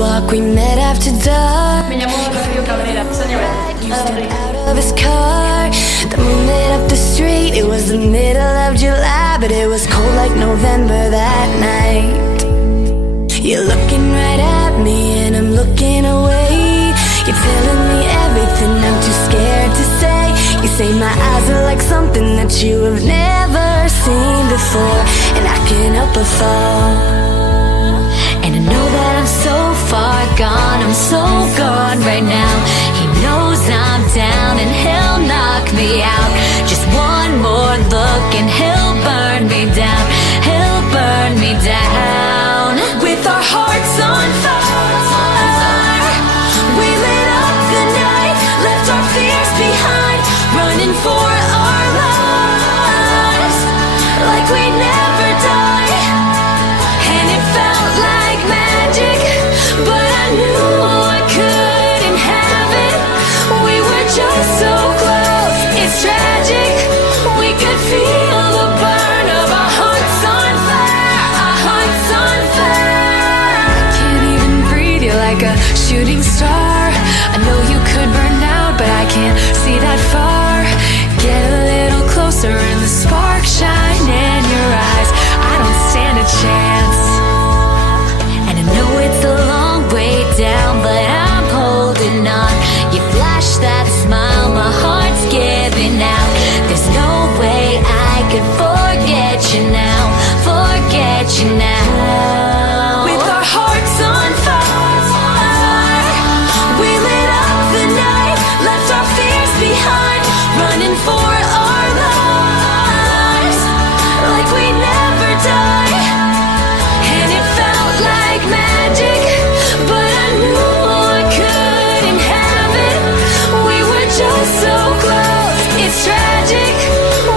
sidewalk, we met after dark. Me llamo Rocío Cabrera, señora. You stepped out of his car. The moon lit up the street. It was the middle of July, but it was cold like November that night. You're looking right at me and I'm looking away. You're telling me everything I'm too scared to say. You say my eyes are like something that you have never seen before, and I can't help but fall. And I know that I'm so far gone, I'm so gone right now. He knows I'm down and he'll knock me out. Just one more look and he'll burn me down. He'll burn me down. With our hearts on fire, we lit up the night, left our fears behind, running for our lives like we never die. And it felt like magic, but I knew I couldn't have it. We were just so close, it's tragic. We could feel the burn of our hearts on fire, our hearts on fire. I can't even breathe, you're like a shooting star. I know you could burn out, but I can't see that far. Get a little closer and the spark shine in your eyes. I don't stand a chance. And I know it's a long way down, but I'm holding on. You flash that smile, my heart's giving out. There's no way I could forget you now, forget you now. With our hearts on fire, we lit up the night, left our fears behind, running for our lives like we never die. And it felt like magic, but I knew I couldn't have it. We were just so close, it's tragic.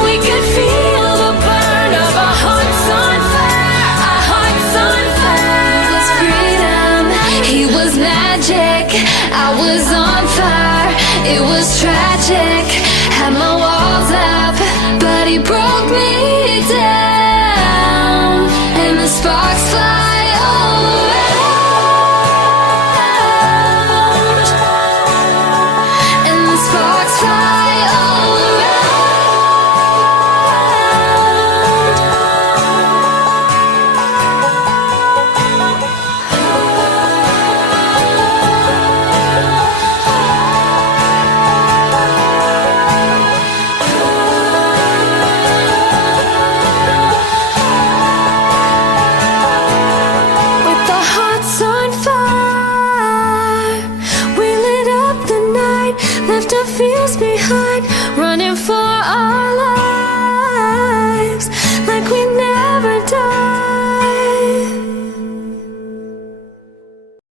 We could feel the burn of our hearts on fire, our hearts on fire. It was freedom, he was magic. I was on fire, it was tragic. Had my walls up, but he broke me down. And the sparks fly all around. And the sparks fly all around. With our hearts on fire, we lit up the night, left our fears